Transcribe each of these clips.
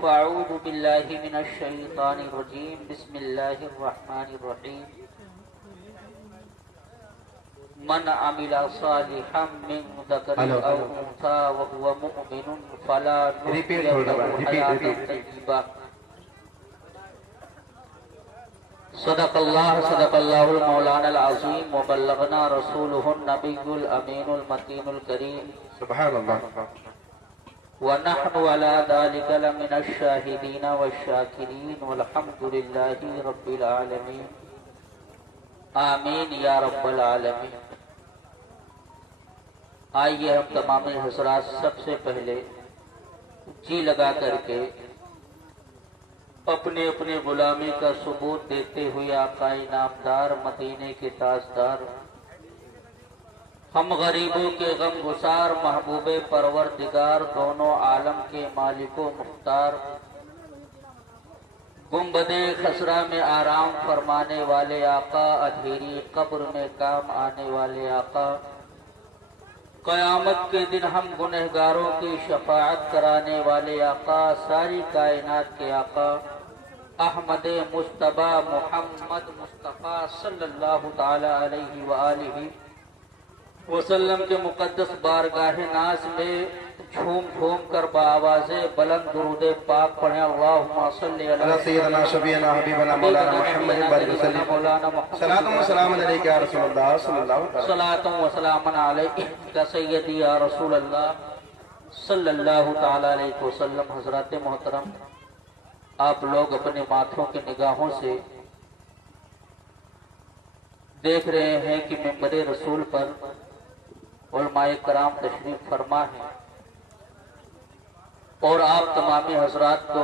فأعوذ بالله من الشيطان الرجيم بسم الله الرحمن الرحيم من عمل صالحا من ذكر أو أنثى وهو مؤمن فلا نحيينه حياة طيبة صدق الله المولانا العظيم وبلغنا رسوله النبي الأمين المتين الكريم سبحان اللہ. ونحن على ذلك لمن الشاهدين والشاكرين والحمد لله رب العالمين آمین یا رب العالمین. آئیے ہم تمام حضرات سب سے پہلے جی لگا کر کے اپنے اپنے غلامی کا ثبوت دیتے ہوئے آقا انعامدار مدینے کے تاجدار ہم غریبوں کے غم گسار محبوب پروردگار دونوں عالم کے مالک و مختار گنبد خسرہ میں آرام فرمانے والے آقا اندھیری قبر میں کام آنے والے آقا قیامت کے دن ہم گنہگاروں کی شفاعت کرانے والے آقا ساری کائنات کے آقا احمد مصطفیٰ محمد مصطفیٰ صلی اللہ تعالی علیہ وآلہ وسلم کے مقدس بارگاہ ناز میں جھوم جھوم کر بآواز بلند درود پاک پڑھیں. اللہم صلی علی سیدنا شفیعنا حبیبنا مولانا محمد بارک وسلم. صلاۃ و سلام علیک یا رسول اللہ صلی اللہ علیہ وسلم. صلاۃ و سلام علیک سیدی یا رسول اللہ صلی اللہ تعالی علیہ وسلم. حضرات محترم، آپ لوگ اپنے ماتھوں کی نگاہوں سے دیکھ رہے ہیں کہ منبر رسول پر علماء کرام تشریف فرما ہے اور آپ تمامی حضرات کو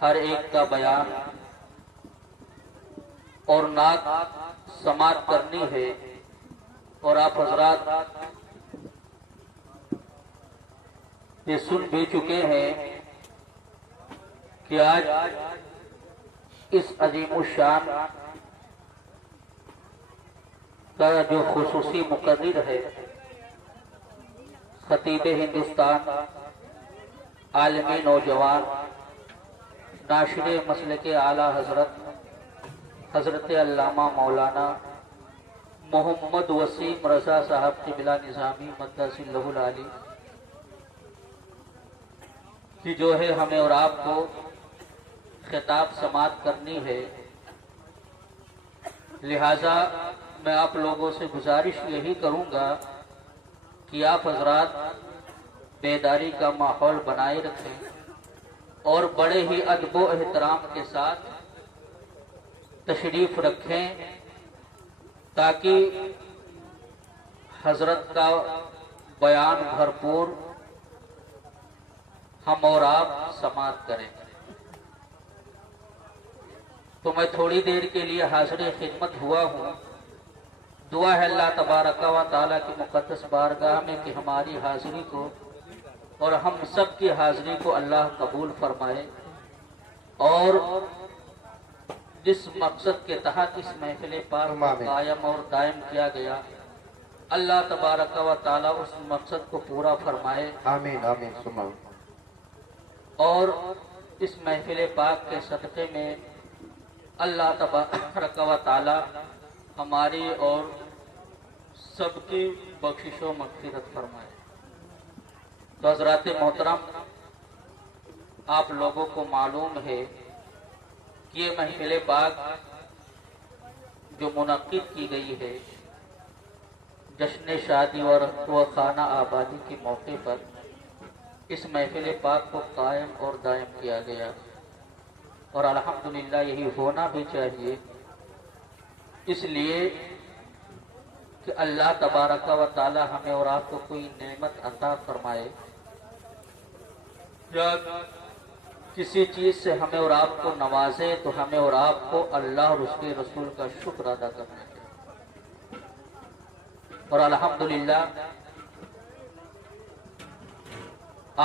ہر ایک کا بیان اور نعت سماعت کرنی ہے، اور آپ حضرات یہ سن بھی چکے ہیں کہ آج اس عظیم الشان کا جو خصوصی مقرر ہے خطیب ہندوستان، عالمی نوجوان، ناشر مسلک اعلیٰ حضرت علامہ مولانا محمد وسیم رضا صاحب قبلہ نظامی مقدس اللہ العالی کی جو ہے ہمیں اور آپ کو خطاب سماعت کرنی ہے. لہذا میں آپ لوگوں سے گزارش یہی کروں گا کہ آپ حضرات بیداری کا ماحول بنائے رکھیں اور بڑے ہی ادب و احترام کے ساتھ تشریف رکھیں تاکہ حضرت کا بیان بھرپور ہم اور آپ سماعت کریں. تو میں تھوڑی دیر کے لیے حاضر خدمت ہوا ہوں. دعا ہے اللہ تبارک و تعالیٰ کی مقدس بارگاہ میں کہ ہماری حاضری کو اور ہم سب کی حاضری کو اللہ قبول فرمائے، اور جس مقصد کے تحت اس محفل پاک قائم اور دائم کیا گیا اللہ تبارک و تعالیٰ اس مقصد کو پورا فرمائے. آمین آمین. اور اس محفل پاک کے صدقے میں اللہ تبارک و تعالیٰ ہماری اور سب کی بخشش و مغفرت فرمائے. تو حضرات محترم، آپ لوگوں کو معلوم ہے کہ یہ محفل پاک جو منعقد کی گئی ہے جشن شادی اور خانہ آبادی کے موقع پر، اس محفل پاک کو قائم اور دائم کیا گیا، اور الحمدللہ یہی ہونا بھی چاہیے، اس لیے کہ اللہ تبارک و تعالی ہمیں اور آپ کو کوئی نعمت عطا فرمائے یا کسی چیز سے ہمیں اور آپ کو نوازے تو ہمیں اور آپ کو اللہ اور اس کے رسول کا شکر ادا کرنا چاہیے. اور الحمدللہ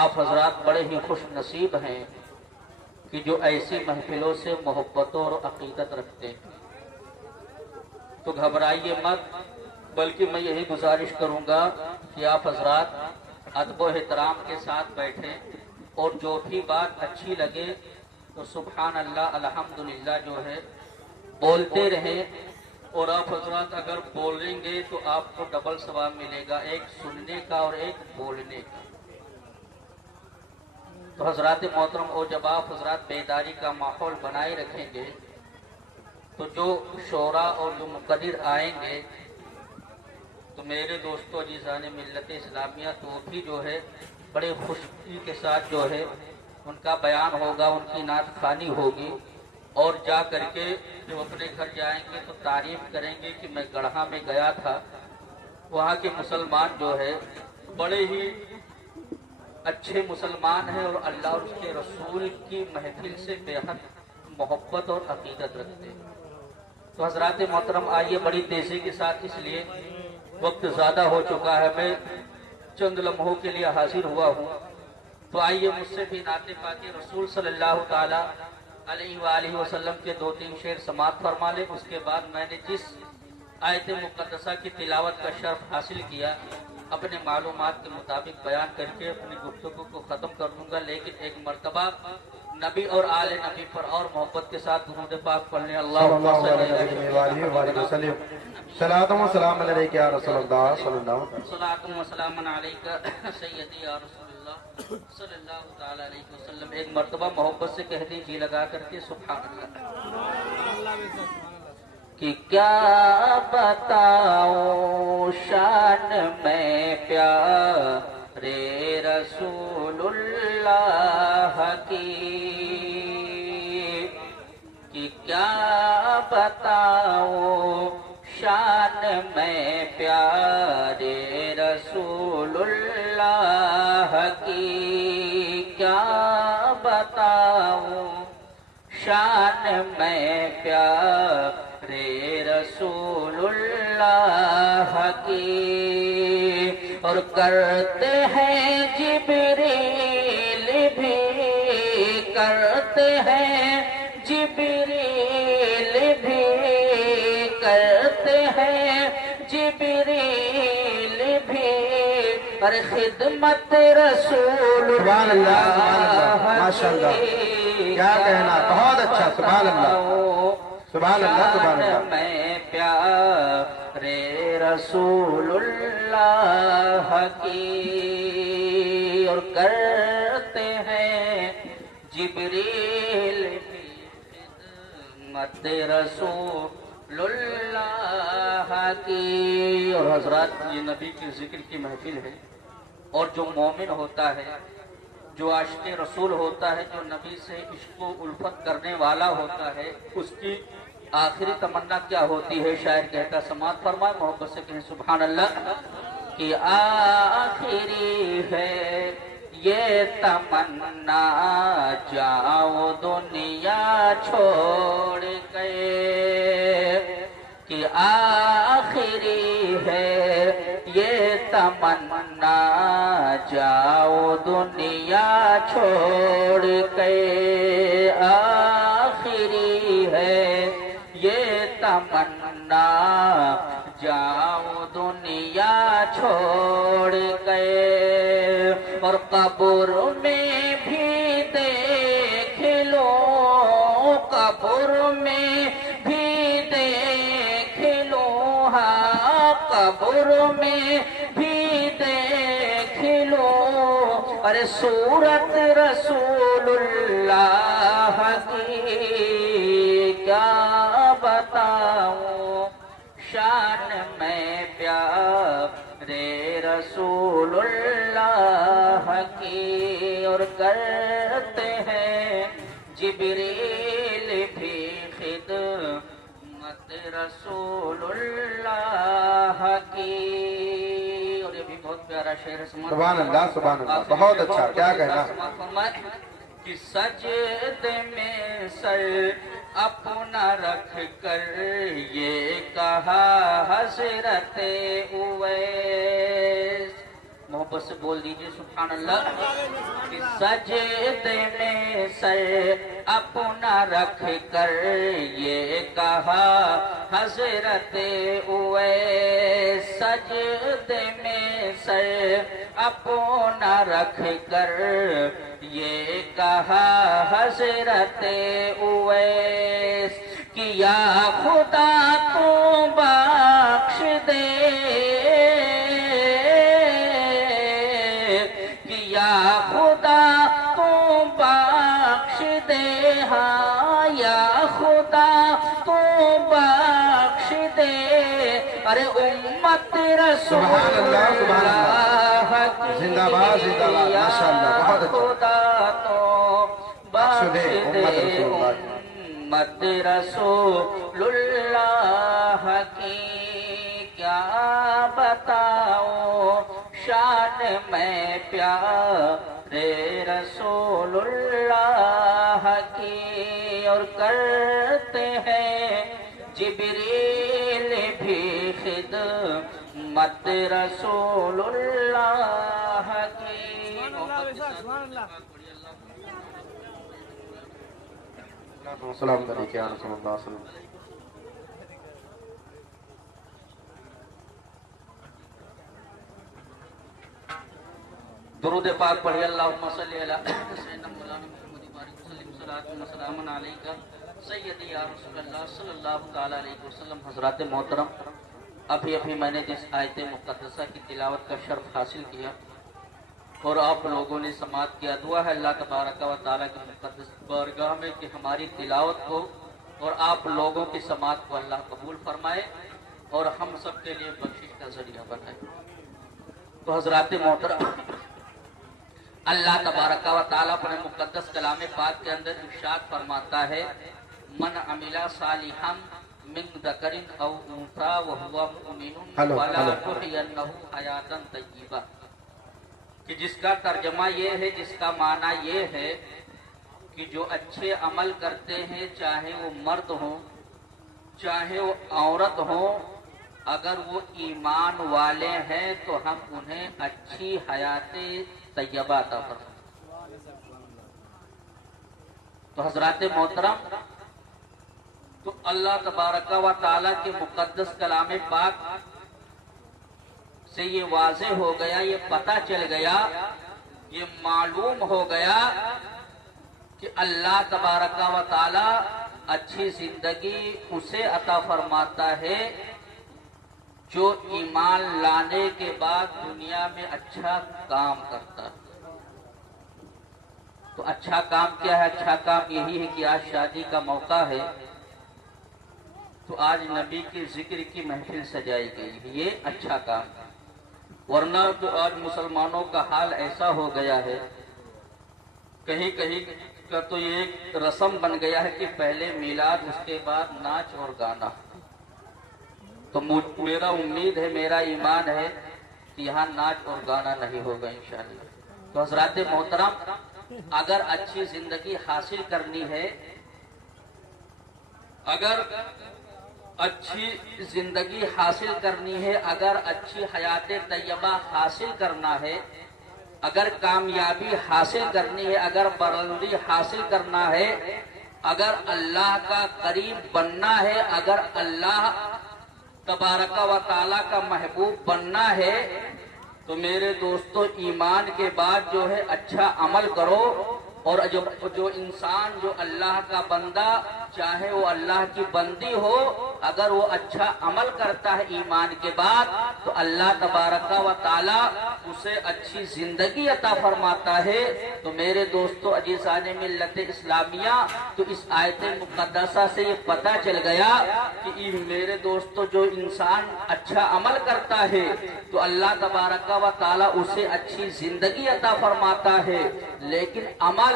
آپ حضرات بڑے ہی خوش نصیب ہیں کہ جو ایسی محفلوں سے محبت اور عقیدت رکھتے ہیں. تو گھبرائیے مت، بلکہ میں یہی گزارش کروں گا کہ آپ حضرات ادب و احترام کے ساتھ بیٹھیں اور جو بھی بات اچھی لگے تو سبحان اللہ الحمدللہ جو ہے بولتے رہیں، اور آپ حضرات اگر بولیں گے تو آپ کو ڈبل ثواب ملے گا، ایک سننے کا اور ایک بولنے کا۔ تو حضرات محترم، اور جب آپ حضرات بیداری کا ماحول بنائے رکھیں گے تو جو شعراء اور جو مقرر آئیں گے تو میرے دوستو عزیزان ملت اسلامیہ تو بھی جو ہے بڑے خوشی کے ساتھ جو ہے ان کا بیان ہوگا، ان کی نعت خوانی ہوگی، اور جا کر کے جو اپنے گھر جائیں گے تو تعریف کریں گے کہ میں گڑھا میں گیا تھا، وہاں کے مسلمان جو ہے بڑے ہی اچھے مسلمان ہیں اور اللہ اور اس کے رسول کی محفل سے بے حد محبت اور عقیدت رکھتے ہیں۔ تو حضرات محترم آئیے، بڑی تیزی کے ساتھ، اس لیے وقت زیادہ ہو چکا ہے، میں چند لمحوں کے لیے حاضر ہوا ہوں، تو آئیے مجھ سے بھی نعت پاک رسول صلی اللہ تعالی علیہ وآلہ وسلم کے 2-3 شعر سماعت فرما لیں۔ اس کے بعد میں نے جس آیت مقدسہ کی تلاوت کا شرف حاصل کیا اپنے معلومات کے مطابق بیان کر کے اپنی گفتگو کو ختم کر دوں گا، لیکن ایک مرتبہ نبی اور آل نبی پر اور محبت کے ساتھ درود پاک پڑھنے صلی اللہ علیہ وسلم۔ صلاۃ و سلام علیک یا رسول اللہ صلی اللہ علیہ وسلم۔ صلاۃ و سلام علیک سیدی یا رسول اللہ صلی اللہ تعالی علیہ وسلم۔ ایک مرتبہ محبت سے کہہ دیجیے لگا کر کے سبحان اللہ۔ کہ کیا بتاؤں شان میں پیارے رسول اللہ کی، کہ کیا بتاؤں شان میں پیارے رسول اللہ کی، کیا بتاؤں شان میں پیارے رسول اللہ کی، اور کرتے ہیں جبریل بھی، کرتے ہیں جبریل بھی، کرتے ہیں جبریل بھی، اور خدمت رسول سبحان اللہ، سبحان اللہ، ماشاء اللہ، کیا کہنا، بہت اچھا، سبحان اللہ، سبحان اللہ، سبحان اللہ۔ میں پیارے رسول اللہ کی، اور کرتے ہیں جبریل بھی خدمت رسول اللہ کی۔ اور حضرات یہ نبی کے ذکر کی محفل ہے، اور جو مومن ہوتا ہے، جو عاشق رسول ہوتا ہے، جو نبی سے عشق و الفت کرنے والا ہوتا ہے، اس کی آخری تمنا کیا ہوتی ہے؟ شاعر کہتا، سماعت فرمائے، محبت سے کہیں سبحان اللہ، کہ آخری ہے یہ تمنا جاؤ دنیا چھوڑ کے، کہ آخری ہے یہ تمنا جاؤ دنیا چھوڑ کے، آخری ہے یہ تمنا جاؤ دنیا چھوڑ کے، اور قبر میں بھی دیکھ لو، قبر میں بھی دیکھ لو، ہاں قبر میں بھی دیکھ لو، ارے صورت رسول اللہ کی، کیا بتاؤں شان میں پیارے رسول اللہ کی، اور کرتے ہیں جبریل بھی خدمت رسول اللہ کی۔ اور یہ بھی بہت پیارا شعر ہے، سبحان اللہ، سبحان اللہ، بہت اچھا، کیا کہنا۔ کہ سجدے میں سر اپنا رکھ کر یہ کہا حضرت اویس، محبت سے بول دیجئے سبحان اللہ، کہ سجدے میں سر اپنا رکھ کر یہ کہا حضرت اویس، سجدے میں سر اپنا رکھ کر یہ کہا حضرت اویس کہ یا خدا تو بخش دے، کہ یا خدا تو بخش دے، ہاں یا خدا تو بخش دے، ارے امت رسول سبحان اللہ، سبحان اللہ، کی زندہ باد، زندہ باد، ماشاءاللہ، بہت اچھا، خدا تو بخش دے، امت رسول اللہ کی کیا بتاؤ شان میں پیارے رسول اللہ کی، اور کرتے ہیں جبریل بھی خدمت رسول اللہ کی۔ السلام علیکم یا رسول اللہ صلی اللہ علیہ وسلم۔ درود پاک پڑھیے، اللہم صلی علی سیدنا مولانا محمد بارک وسلم، صلاۃ و سلام علیکہ سیدی یا رسول اللہ صلی اللہ تعالی علیہ وسلم۔ حضرات محترم، ابھی میں نے جس آیت مقدسہ کی تلاوت کا شرف حاصل کیا اور آپ لوگوں نے سماعت کیا، دعا ہے اللہ تبارک و تعالیٰ کی مقدس بارگاہ میں کہ ہماری تلاوت کو اور آپ لوگوں کی سماعت کو اللہ قبول فرمائے اور ہم سب کے لیے بخشش کا ذریعہ بنائے۔ تو حضرات محترم، اللہ تبارک و تعالیٰ اپنے مقدس کلام پاک کے اندر ارشاد فرماتا ہے، من عمل صالحا من ذکر او انثی وهو مؤمن فلنحینہ حیاۃ طیبہ، کہ جس کا ترجمہ یہ ہے، جس کا معنی یہ ہے کہ جو اچھے عمل کرتے ہیں، چاہے وہ مرد ہوں چاہے وہ عورت ہوں، اگر وہ ایمان والے ہیں تو ہم انہیں اچھی حیات طیبہ عطا فرمائیں۔ تو حضرات محترم، تو اللہ تبارک و تعالیٰ کے مقدس کلام پاک سے یہ واضح ہو گیا، یہ پتہ چل گیا، یہ معلوم ہو گیا کہ اللہ تبارک و تعالیٰ اچھی زندگی اسے عطا فرماتا ہے جو ایمان لانے کے بعد دنیا میں اچھا کام کرتا ہے۔ تو اچھا کام کیا ہے؟ اچھا کام یہی ہے کہ آج شادی کا موقع ہے تو آج نبی کے ذکر کی محفل سجائی گئی ہے، یہ اچھا کام ہے۔ ورنہ تو آج مسلمانوں کا حال ایسا ہو گیا ہے، کہیں کہیں کا تو یہ ایک رسم بن گیا ہے کہ پہلے میلاد، اس کے بعد ناچ اور گانا۔ تو میرا امید ہے، میرا ایمان ہے کہ یہاں ناچ اور گانا نہیں ہوگا انشاءاللہ۔ تو حضرات محترم، اگر اچھی زندگی حاصل کرنی ہے، اگر اچھی زندگی حاصل کرنی ہے، اگر اچھی حیات طیبہ حاصل کرنا ہے، اگر کامیابی حاصل کرنی ہے، اگر بلندی حاصل کرنا ہے، اگر اللہ کا قریب بننا ہے، اگر اللہ تبارک و تعالیٰ کا محبوب بننا ہے، تو میرے دوستو ایمان کے بعد جو ہے اچھا عمل کرو، اور جو انسان جو اللہ کا بندہ، چاہے وہ اللہ کی بندی ہو، اگر وہ اچھا عمل کرتا ہے ایمان کے بعد تو اللہ تبارک و تعالیٰ اسے اچھی زندگی عطا فرماتا ہے۔ تو میرے دوستو عزیزان ملت اسلامیہ، تو اس آیت مقدسہ سے یہ پتہ چل گیا کہ میرے دوستو جو انسان اچھا عمل کرتا ہے تو اللہ تبارک و تعالیٰ اسے اچھی زندگی عطا فرماتا ہے، لیکن عمل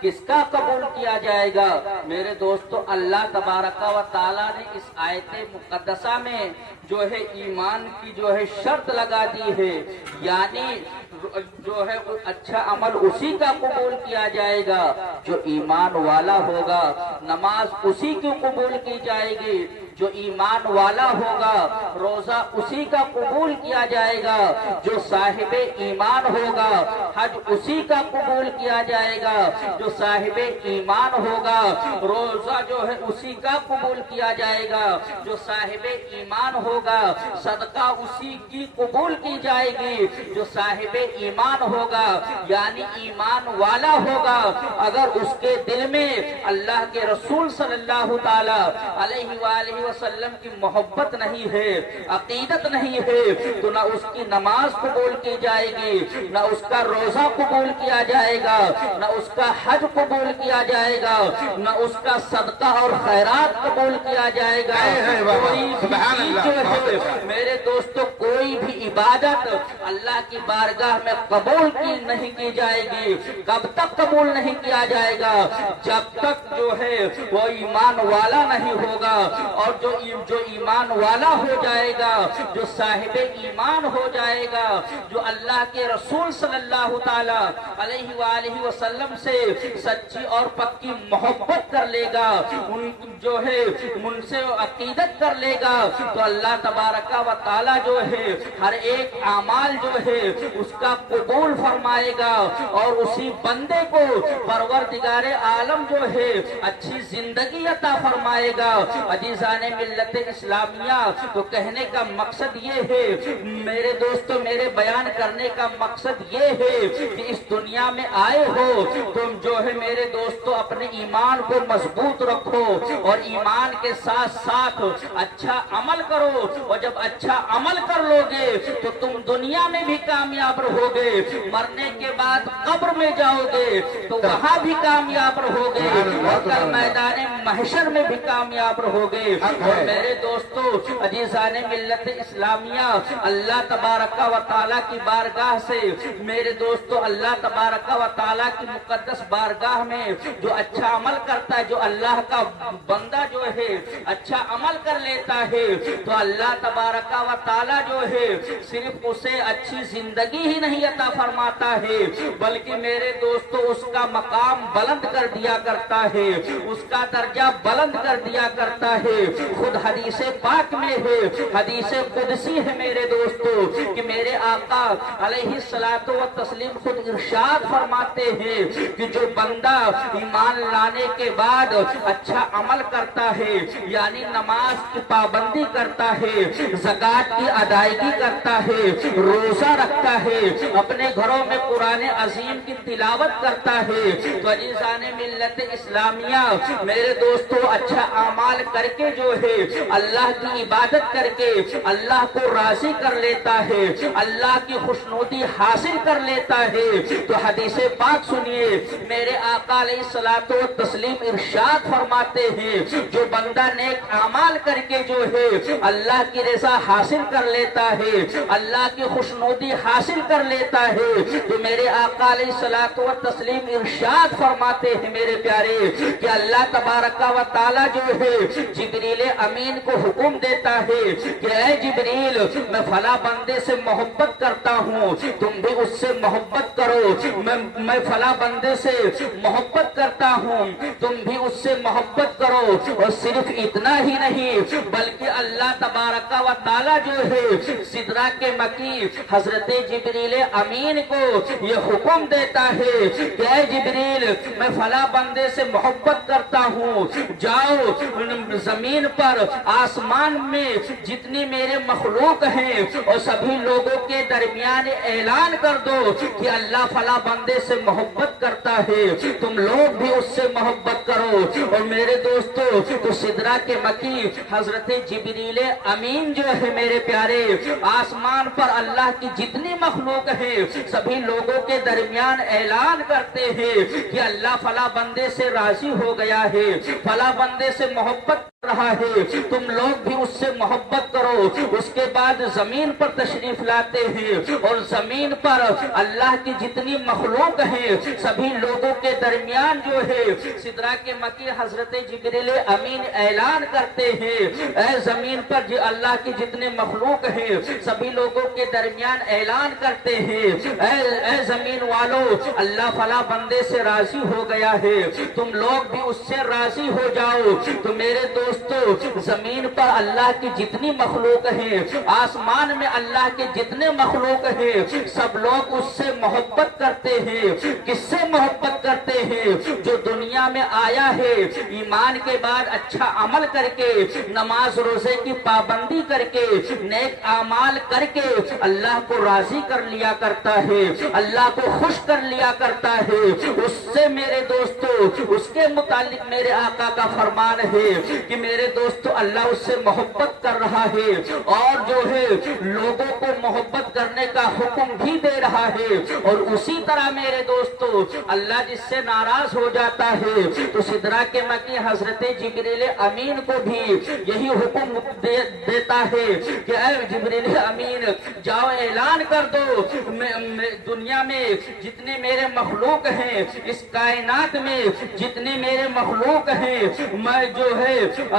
کس کا قبول کیا جائے گا؟ میرے دوستو اللہ تبارک و تعالیٰ نے اس آیت مقدسہ میں جو ہے ایمان کی جو ہے شرط لگا دی ہے، یعنی یعنی جو ہے اچھا عمل اسی کا قبول کیا جائے گا جو ایمان والا ہوگا، نماز اسی کی قبول کی جائے گی جو ایمان والا ہوگا، روزہ اسی کا قبول کیا جائے گا جو صاحب ایمان ہوگا، حج اسی کا قبول کیا جائے گا جو صاحب ایمان ہوگا، روزہ جو ہے اسی کا قبول کیا جائے گا جو صاحب ایمان ہوگا، صدقہ اسی کی قبول کی جائے گی جو صاحب ایمان ہوگا، یعنی ایمان والا ہوگا۔ اگر اس کے دل میں اللہ کے رسول صلی اللہ تعالی علیہ وآلہ وسلم کی محبت نہیں ہے، عقیدت نہیں ہے، تو نہ اس کی نماز قبول کی جائے گی، نہ اس کا روزہ قبول کیا جائے گا، نہ اس کا حج قبول کیا جائے گا، نہ اس کا صدقہ اور خیرات قبول کیا جائے گا۔ میرے دوستو، کوئی بھی عبادت اللہ کی بارگاہ میں قبول کی نہیں کی جائے گی۔ کب تک قبول نہیں کیا جائے گا؟ جب تک جو ہے وہ ایمان والا نہیں ہوگا، اور جو ایمان والا ہو جائے گا، جو صاحب ایمان ہو جائے گا، جو اللہ کے رسول صلی اللہ تعالی علیہ وآلہ وسلم سے سچی اور پکی محبت کر لے گا، جو ہے ان سے عقیدت کر لے گا، تو اللہ تبارک و تعالی جو ہے ہر ایک اعمال جو ہے اس کا قبول فرمائے گا، اور اسی بندے کو پروردگار عالم جو ہے اچھی زندگی عطا فرمائے گا۔ عزیزان ملت اسلامیہ، تو کہنے کا مقصد یہ ہے، میرے دوستو، میرے بیان کرنے کا مقصد یہ ہے کہ اس دنیا میں آئے ہو تم جو ہے میرے دوستو اپنے ایمان کو مضبوط رکھو، اور ایمان کے ساتھ ساتھ اچھا عمل کرو، اور جب اچھا عمل کر لو گے تو تم دنیا میں بھی کامیاب رہو گے، مرنے کے بعد قبر میں جاؤ گے تو وہاں بھی کامیاب رہو گے، اور کل میدان محشر میں بھی کامیاب رہو گے۔ اور میرے دوستو، عزیزان ملت اسلامیہ، اللہ تبارک و تعالیٰ کی بارگاہ سے میرے دوستو، اللہ تبارک و تعالیٰ کی مقدس بارگاہ میں جو اچھا عمل کرتا ہے، جو اللہ کا بندہ جو ہے اچھا عمل کر لیتا ہے، تو اللہ تبارک و تعالیٰ جو ہے صرف اسے اچھی زندگی ہی نہیں عطا فرماتا ہے، بلکہ میرے دوستو اس کا مقام بلند کر دیا کرتا ہے، اس کا درجہ بلند کر دیا کرتا ہے۔ خود حدیث پاک میں ہے، حدیث قدسی ہے میرے دوستو، کہ میرے آقا علیہ الصلوۃ والتسلیم خود ارشاد فرماتے ہیں کہ جو بندہ ایمان لانے کے بعد اچھا عمل کرتا ہے، یعنی نماز کی پابندی کرتا ہے، زکوٰۃ کی ادائیگی کرتا ہے، روزہ رکھتا ہے، اپنے گھروں میں قرآن عظیم کی تلاوت کرتا ہے، تو عزیزان ملت اسلامیہ، میرے دوستو، اچھا اعمال کر کے جو ہے اللہ کی عبادت کر کے اللہ کو راضی کر لیتا ہے، اللہ کی خوشنودی حاصل کر لیتا ہے، تو حدیث پاک سنیے، میرے آقا علیہ الصلوۃ والتسلیم ارشاد فرماتے ہیں، جو بندہ نیک اعمال کر کے جو ہے اللہ کی رضا حاصل کر لیتا ہے، اللہ کی خوشنودی حاصل کر لیتا ہے، تو میرے آقا علیہ الصلوۃ والتسلیم ارشاد فرماتے ہیں میرے پیارے کہ اللہ تبارک و تعالیٰ جو ہے جبریل امین کو حکم دیتا ہے کہ اے جبریل، میں فلاں بندے سے محبت کرتا ہوں، تم بھی اس سے محبت کرو، میں فلاں بندے سے محبت کرتا ہوں، تم بھی اس سے محبت کرو، اور صرف اتنا ہی نہیں بلکہ اللہ تبارک و تعالیٰ جو ہے سدرہ کے مکی حضرت جبریل امین کو یہ حکم دیتا ہے کہ اے جبریل، میں فلاں بندے سے محبت کرتا ہوں، جاؤ زمین پر آسمان میں جتنی میرے مخلوق ہیں اور سبھی لوگوں کے درمیان اعلان کر دو کہ اللہ فلاں بندے سے محبت کرتا ہے، تم لوگ بھی اس سے محبت کرو۔ اور میرے دوستو، تو سدرہ کے مکی حضرت جبریل امین جو ہے میرے پیارے آسمان پر اللہ کی جتنی مخلوق ہیں سبھی لوگوں کے درمیان اعلان کرتے ہیں کہ اللہ فلاں بندے سے راضی ہو گیا ہے، فلاں بندے سے محبت رہا ہے، تم لوگ بھی اس سے محبت کرو۔ اس کے بعد زمین پر تشریف لاتے ہیں اور زمین پر اللہ کی جتنی مخلوق ہیں سبھی لوگوں کے درمیان جو ہے سدرہ کے مکی حضرت جبریل امین اعلان کرتے ہیں، اے زمین پر جو اللہ کی جتنے مخلوق ہیں سبھی لوگوں کے درمیان اعلان کرتے ہیں، اے زمین والو، اللہ فلاں بندے سے راضی ہو گیا ہے، تم لوگ بھی اس سے راضی ہو جاؤ۔ تو میرے دوستو، زمین پر اللہ کی جتنی مخلوق ہیں، آسمان میں اللہ کے جتنے مخلوق ہیں، سب لوگ اس سے محبت کرتے ہیں۔ کس سے محبت کرتے ہیں؟ جو دنیا میں آیا ہے ایمان کے بعد اچھا عمل کر کے، نماز روزے کی پابندی کر کے، نیک اعمال کر کے اللہ کو راضی کر لیا کرتا ہے، اللہ کو خوش کر لیا کرتا ہے۔ اس سے میرے دوستو، اس کے متعلق میرے آقا کا فرمان ہے کہ میرے دوستو اللہ اس سے محبت کر رہا ہے اور جو ہے لوگوں کو محبت کرنے کا حکم بھی دے رہا ہے، اور اسی طرح میرے دوستو اللہ جس سے ناراض ہو جاتا ہے تو سدرہ کے مکی حضرت جبریل امین کو بھی یہی حکم دیتا ہے کہ اے جبریل امین جاؤ اعلان کر دو، دنیا میں جتنے میرے مخلوق ہیں، اس کائنات میں جتنے میرے مخلوق ہیں، میں جو ہے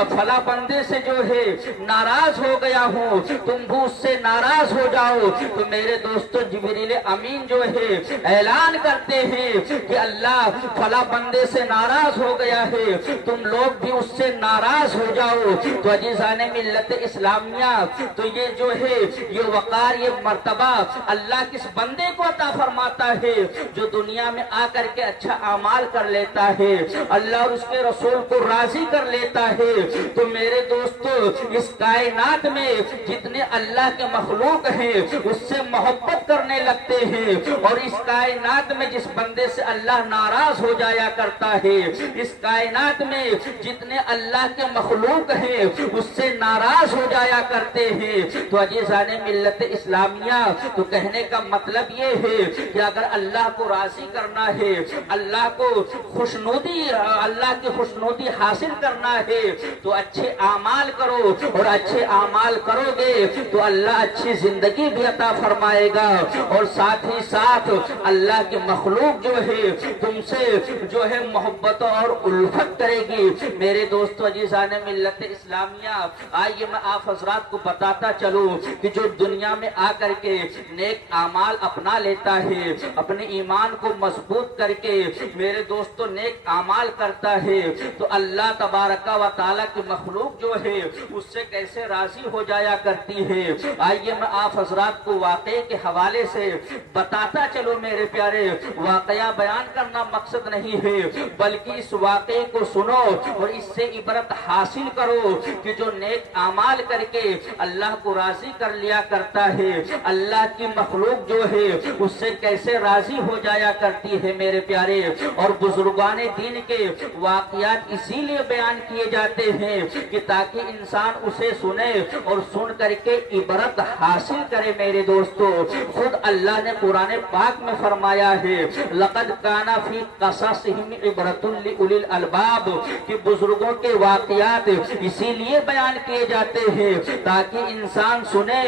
فلاں بندے سے جو ہے ناراض ہو گیا ہوں، تم بھی اس سے ناراض ہو جاؤ۔ تو میرے دوستو جبریل امین جو ہے اعلان کرتے ہیں کہ اللہ فلاں بندے سے ناراض ہو گیا ہے، تم لوگ بھی اس سے ناراض ہو جاؤ۔ تو عزیزان ملت اسلامیہ، تو یہ جو ہے یہ وقار، یہ مرتبہ اللہ کس بندے کو عطا فرماتا ہے جو دنیا میں آ کر کے اچھا اعمال کر لیتا ہے، اللہ اور اس کے رسول کو راضی کر لیتا ہے۔ تو میرے دوستو اس کائنات میں جتنے اللہ کے مخلوق ہیں اس سے محبت کرنے لگتے ہیں، اور اس کائنات میں جس بندے سے اللہ ناراض ہو جایا کرتا ہے، اس کائنات میں جتنے اللہ کے مخلوق ہیں اس سے ناراض ہو جایا کرتے ہیں۔ تو عزیزان ملت اسلامیہ، تو کہنے کا مطلب یہ ہے کہ اگر اللہ کو راضی کرنا ہے، اللہ کو خوشنودی، اللہ کی خوشنودی حاصل کرنا ہے تو اچھے اعمال کرو، اور اچھے اعمال کرو گے تو اللہ اچھی زندگی بھی عطا فرمائے گا، اور ساتھ ہی ساتھ اللہ کی مخلوق جو ہے تم سے جو ہے محبت اور الفت کرے گی۔ میرے دوستو عزیزان ملت اسلامیہ، آئیے میں آپ حضرات کو بتاتا چلوں کہ جو دنیا میں آ کر کے نیک اعمال اپنا لیتا ہے، اپنے ایمان کو مضبوط کر کے میرے دوستو نیک اعمال کرتا ہے، تو اللہ تبارک و تعالیٰ کی مخلوق جو ہے اس سے کیسے راضی ہو جایا کرتی ہے۔ آئیے میں آپ حضرات کو واقعے کے حوالے سے بتاتا چلو میرے پیارے۔ واقعہ بیان کرنا مقصد نہیں ہے بلکہ اس واقعے کو سنو اور اس سے عبرت حاصل کرو کہ جو نیک اعمال کر کے اللہ کو راضی کر لیا کرتا ہے، اللہ کی مخلوق جو ہے اس سے کیسے راضی ہو جایا کرتی ہے میرے پیارے۔ اور بزرگان دین کے واقعات اسی لیے بیان کیے جاتے ہیں کہ تاکہ انسان اسے سنے اور سن کر کے عبرت حاصل کرے میرے دوستو۔ خود اللہ نے قرآن پاک میں فرمایا ہے لَقَدْ كَانَ فِي قَصَصِهِمْ عِبْرَةٌ لِأُولِي الْأَلْبَابِ، کہ بزرگوں کے واقعات اسی لیے بیان کیے جاتے ہیں تاکہ انسان سنے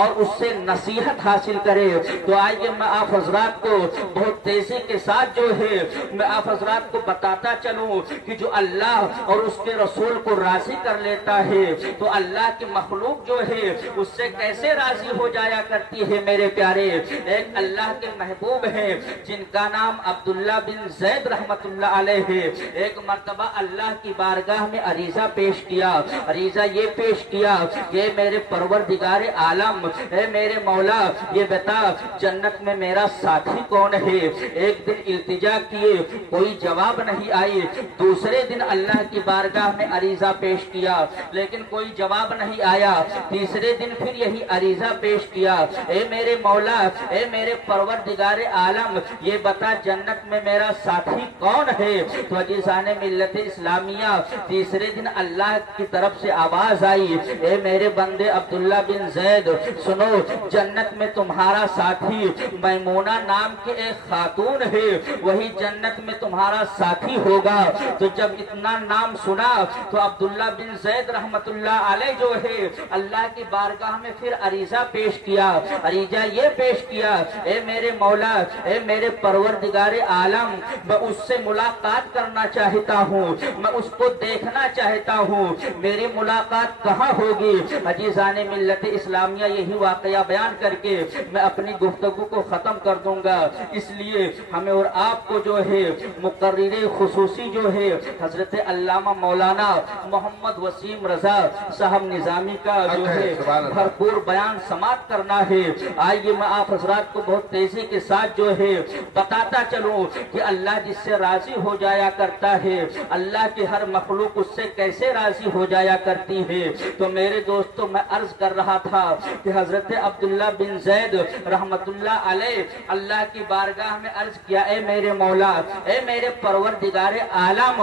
اور اس سے نصیحت حاصل کرے۔ تو آئیے میں آپ حضرات کو بہت تیزی کے ساتھ جو ہے میں آپ حضرات کو بتاتا چلوں کہ جو اللہ اور اس کے رسول کو راضی کر لیتا ہے تو اللہ کی مخلوق جو ہے اس سے کیسے راضی ہو جایا کرتی ہے میرے پیارے۔ ایک اللہ کے محبوب ہیں جن کا نام عبداللہ بن زید رحمت اللہ علیہ ہے، ایک مرتبہ اللہ کی بارگاہ میں عریضہ پیش کیا۔ عریضہ یہ پیش کیا کہ میرے پروردگار عالم، اے میرے مولا، یہ بتا جنت میں میرا ساتھی کون ہے؟ ایک دن التجا کیے، کوئی جواب نہیں آئی۔ دوسرے دن اللہ کی بارگاہ میں عریضہ پیش کیا لیکن کوئی جواب نہیں آیا۔ تیسرے دن پھر یہی عریضہ پیش کیا، اے میرے مولا، اے میرے پروردگار عالم، یہ بتا جنت میں میرا ساتھی کون ہے؟ تو عزیزان ملت اسلامیہ، تیسرے دن اللہ کی طرف سے آواز آئی، اے میرے بندے عبداللہ بن زید، سنو، جنت میں تمہارا ساتھی میمونہ نام کے ایک خاتون ہے، وہی جنت میں تمہارا ساتھی ہوگا۔ تو جب اتنا نام سنا تو عبداللہ بن زید رحمت اللہ علیہ جو ہے اللہ کی بارگاہ میں پھر عریضہ پیش کیا. عریضہ یہ پیش کیا، اے میرے مولا، اے میرے پروردگار عالم، میں اس سے ملاقات کرنا چاہتا ہوں، میں اس کو دیکھنا چاہتا ہوں، میری ملاقات کہاں ہوگی؟ عزیزان ملت اسلامیہ یہی واقعہ بیان کر کے میں اپنی گفتگو کو ختم کر دوں گا. اس لیے ہمیں اور آپ کو جو ہے مقرر خصوصی جو ہے حضرت علامہ مولانا محمد وسیم رضا صاحب نظامی کا جو ہے بھرپور بیان سماعت کرنا ہے. آئیے میں آپ حضرات کو بہت تیزی کے ساتھ جو ہے بتاتا چلوں کہ اللہ جس سے راضی ہو جایا کرتا ہے، اللہ کی ہر مخلوق اس سے کیسے راضی ہو جایا کرتی ہے. تو میرے دوستوں میں عرض کر رہا تھا کہ حضرت عبداللہ بن زید رحمت اللہ علیہ اللہ کی بارگاہ میں عرض کیا، اے میرے مولا، اے میرے پروردگار عالم،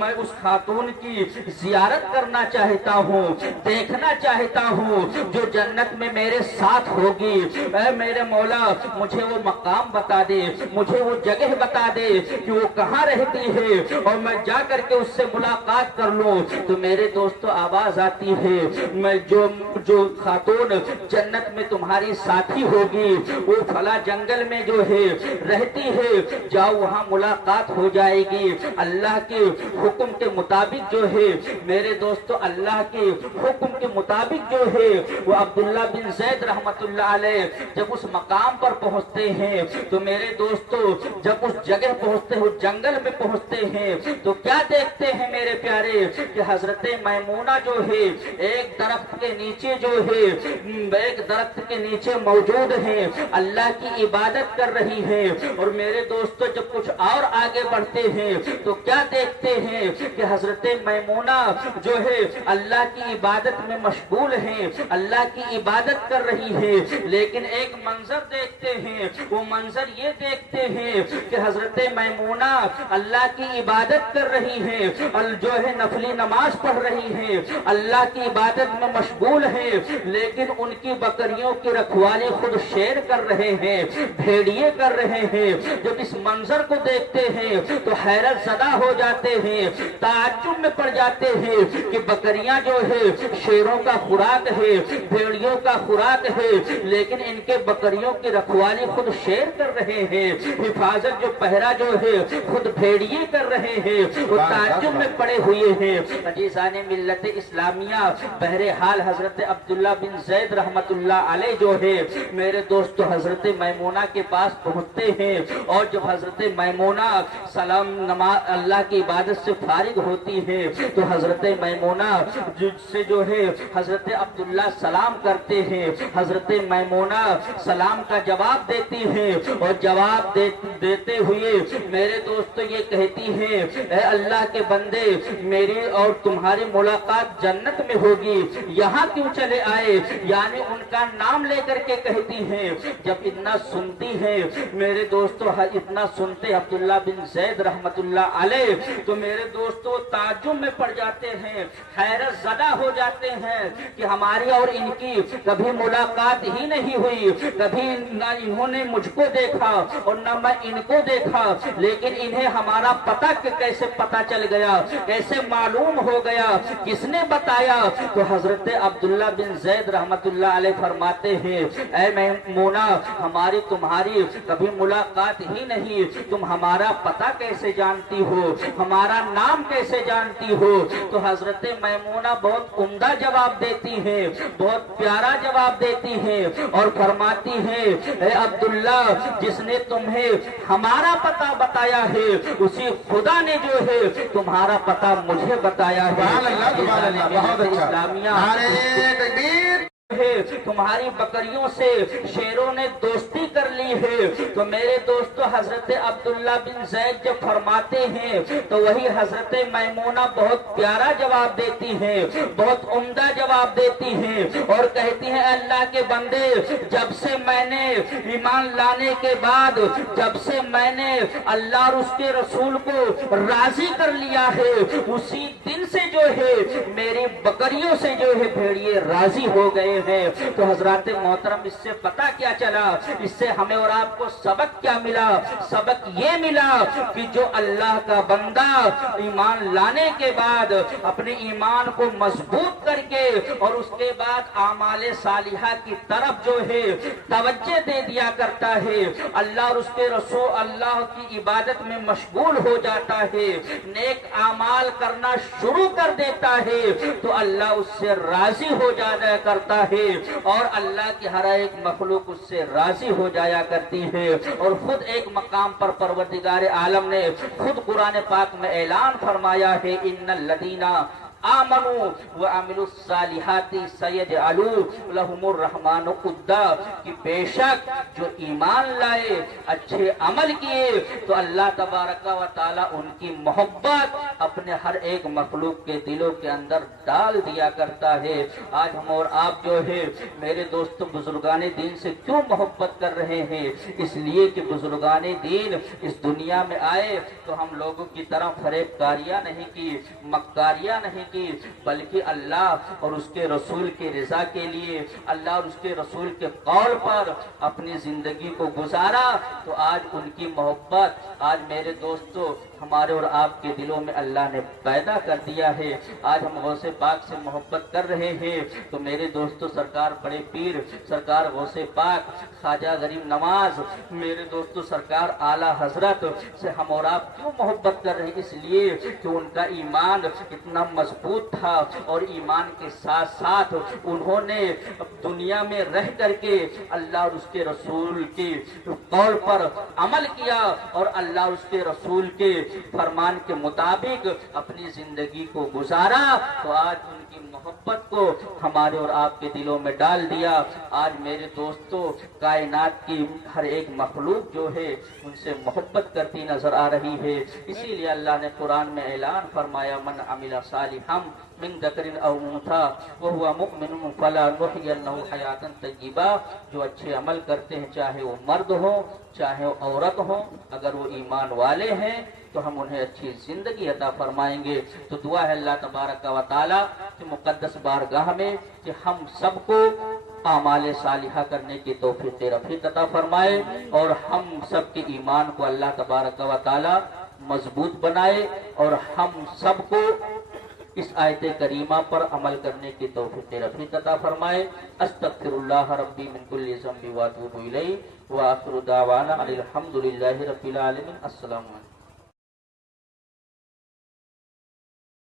میں اس خاتون کی زیارت کرنا چاہتا ہوں، دیکھنا چاہتا ہوں جو جنت میں میرے ساتھ ہوگی. اے میرے مولا مجھے وہ مقام بتا دے، مجھے وہ جگہ بتا دے کہ وہ کہاں رہتی ہے اور میں جا کر کے اس سے ملاقات کر لوں. تو میرے دوستو آواز آتی ہے، میں جو خاتون جنت میں تمہاری ساتھی ہوگی وہ فلاں جنگل میں جو ہے رہتی ہے، جاؤ وہاں ملاقات ہو جائے گی. اللہ کے حکم کے مطابق جو ہے میرے دوستو، اللہ کے حکم کے مطابق جو ہے وہ عبداللہ بن زید رحمت اللہ علیہ جب اس مقام پر پہنچتے ہیں تو میرے دوستو جب اس جگہ پہنچتے ہیں، اس جنگل میں پہنچتے ہیں تو کیا دیکھتے ہیں میرے پیارے کہ حضرت میمونہ جو ہے ایک درخت کے نیچے جو ہے ایک درخت کے نیچے موجود ہیں، اللہ کی عبادت کر رہی ہیں. اور میرے دوستو جب کچھ اور آگے بڑھتے ہیں تو کیا دیکھتے ہیں کہ حضرت میمونہ جو ہے اللہ کی عبادت میں مشغول ہیں، اللہ کی عبادت کر رہی ہیں. لیکن ایک منظر دیکھتے ہیں، وہ منظر یہ دیکھتے ہیں کہ حضرت میمونہ اللہ کی عبادت کر رہی ہیں، جو ہے نفلی نماز پڑھ رہی ہیں، اللہ کی عبادت میں مشغول ہیں، لیکن ان کی بکریوں کی رکھوالی خود شیر کر رہے ہیں، بھیڑیے کر رہے ہیں. جب اس منظر کو دیکھتے ہیں تو حیرت زدہ ہو جاتے ہیں، تعجب میں پڑ جاتے ہیں کہ بکریاں جو ہے شیروں کا خوراک ہے، بھیڑیوں کا خوراک ہے، لیکن ان کے بکریوں کی رکھوالی خود شیر کر رہے ہیں، حفاظت جو پہرا جو ہے خود بھیڑیے کر رہے ہیں. وہ تعجب میں پڑے ہوئے ہیں. عزیزان ملت اسلامیہ، بہرحال حضرت عبداللہ بن زید رحمت اللہ علیہ جو ہے میرے دوستو حضرت میمونہ کے پاس پہنچتے ہیں. اور جب حضرت میمونہ سلام نماز اللہ کی عبادت سے فارغ ہوتی ہے تو حضرت میمونہ سے جو ہے حضرت عبداللہ سلام کرتے ہیں. حضرت میمونہ سلام کا جواب دیتی ہیں اور جواب دیتے ہوئے میرے دوستو یہ کہتی ہیں، اے اللہ کے بندے، میری اور تمہاری ملاقات جنت میں ہوگی، یہاں کیوں چلے آئے؟ یعنی ان کا نام لے کر کے کہتی ہیں. جب اتنا سنتی ہیں میرے دوستو، اتنا سنتے عبداللہ بن زید رحمت اللہ علیہ تو میرے دوستو تعجب میں پڑ جاتے ہیں، حیرت زدہ ہو جاتے ہیں کہ ہماری اور ان کی کبھی ملاقات ہی نہیں ہوئی، کبھی نہ انہوں نے مجھ کو دیکھا اور نہ میں ان کو دیکھا، لیکن انہیں ہمارا پتہ کیسے پتہ چل گیا، کیسے معلوم ہو گیا، کس نے بتایا؟ تو حضرت عبداللہ بن زید رحمت اللہ علیہ فرماتے ہیں، اے میمونہ، ہماری تمہاری کبھی ملاقات ہی نہیں، تم ہمارا پتہ کیسے جانتی ہو، ہمارا نام کیسے جانتی ہو؟ تو حضرت میمونہ بہت عمدہ جواب دیتی ہیں، بہت پیارا جواب دیتی ہیں اور فرماتی ہیں، اے عبداللہ، جس نے تمہیں ہمارا پتہ بتایا ہے اسی خدا نے جو ہے تمہارا پتہ مجھے بتایا ہے. سبحان اللہ، سبحان اللہ، بہت اچھا. اسلامیہ نعرہ تکبیر. تمہاری بکریوں سے شیروں نے دوستی کر لی ہے. تو میرے دوستو حضرت عبداللہ بن زید جب فرماتے ہیں تو وہی حضرت میمونہ بہت پیارا جواب دیتی ہیں، بہت عمدہ جواب دیتی ہیں اور کہتی ہیں، اللہ کے بندے، جب سے میں نے ایمان لانے کے بعد، جب سے میں نے اللہ اور اس کے رسول کو راضی کر لیا ہے، اسی دن سے جو ہے میری بکریوں سے جو ہے بھیڑیے راضی ہو گئے ہیں۔ تو حضرات محترم، اس سے پتہ کیا چلا؟ اس سے ہمیں اور آپ کو سبق کیا ملا؟ سبق یہ ملا کہ جو اللہ کا بندہ ایمان لانے کے بعد اپنے ایمان کو مضبوط کر کے اور اس کے بعد اعمال صالحہ کی طرف جو ہے توجہ دے دیا کرتا ہے، اللہ اور اس کے رسول اللہ کی عبادت میں مشغول ہو جاتا ہے، نیک اعمال کرنا شروع کر دیتا ہے، تو اللہ اس سے راضی ہو جایا کرتا ہے اور اللہ کی ہر ایک مخلوق اس سے راضی ہو جایا کرتی ہے۔ اور خود ایک مقام پر پروردگار عالم نے خود قرآن پاک میں اعلان فرمایا ہے، ان الذین آمنوا وعملوا الصالحات سیجعل لهم الرحمن ودا، کہ بے شک جو ایمان لائے، اچھے عمل کیے، تو اللہ تبارک و تعالی ان کی محبت اپنے ہر ایک مخلوق کے دلوں کے اندر ڈال دیا کرتا ہے۔ آج ہم اور آپ جو ہے میرے دوستوں بزرگان دین سے کیوں محبت کر رہے ہیں؟ اس لیے کہ بزرگان دین اس دنیا میں آئے تو ہم لوگوں کی طرح فریب کاریاں نہیں کی، مکاریاں نہیں کی، بلکہ اللہ اور اس کے رسول کی رضا کے لیے، اللہ اور اس کے رسول کے قول پر اپنی زندگی کو گزارا۔ تو آج ان کی محبت آج میرے دوستو ہمارے اور آپ کے دلوں میں اللہ نے پیدا کر دیا ہے۔ آج ہم غوث پاک سے محبت کر رہے ہیں تو میرے دوستو سرکار بڑے پیر سرکار غوث پاک خواجہ غریب نواز، میرے دوستو سرکار اعلیٰ حضرت سے ہم اور آپ کیوں محبت کر رہے ہیں؟ اس لیے کہ ان کا ایمان اتنا مضبوط تھا اور ایمان کے ساتھ ساتھ انہوں نے دنیا میں رہ کر کے اللہ اور اس کے رسول کے قول پر عمل کیا اور اللہ اور اس کے رسول کے فرمان کے مطابق اپنی زندگی کو گزارا۔ تو آج ان کی محبت کو ہمارے اور آپ کے دلوں میں ڈال دیا۔ آج میرے دوستو کائنات کی ہر ایک مخلوق جو ہے ان سے محبت کرتی نظر آ رہی ہے۔ اسی لیے اللہ نے قرآن میں اعلان فرمایا، من عمل صالحا من ذکر او انثی وهو مؤمن فلنحینہ حیاتا طیبہ، جو اچھے عمل کرتے ہیں چاہے وہ مرد ہو چاہے وہ عورت ہو، اگر وہ ایمان والے ہیں تو ہم انہیں اچھی زندگی عطا فرمائیں گے۔ تو دعا ہے اللہ تبارک و تعالی کہ مقدس بارگاہ میں کہ ہم سب کو اعمال صالحہ کرنے کی توفیق رفیق عطا فرمائے اور ہم سب کے ایمان کو اللہ تبارک و تعالی مضبوط بنائے اور ہم سب کو اس آیت کریمہ پر عمل کرنے کی توفیق رفیق عطا فرمائے۔ استغفر اللہ ربی من کل ذنب واتوب الیہ وآخر دعوانا الحمد للہ رب العالمین۔ السلام علیکم۔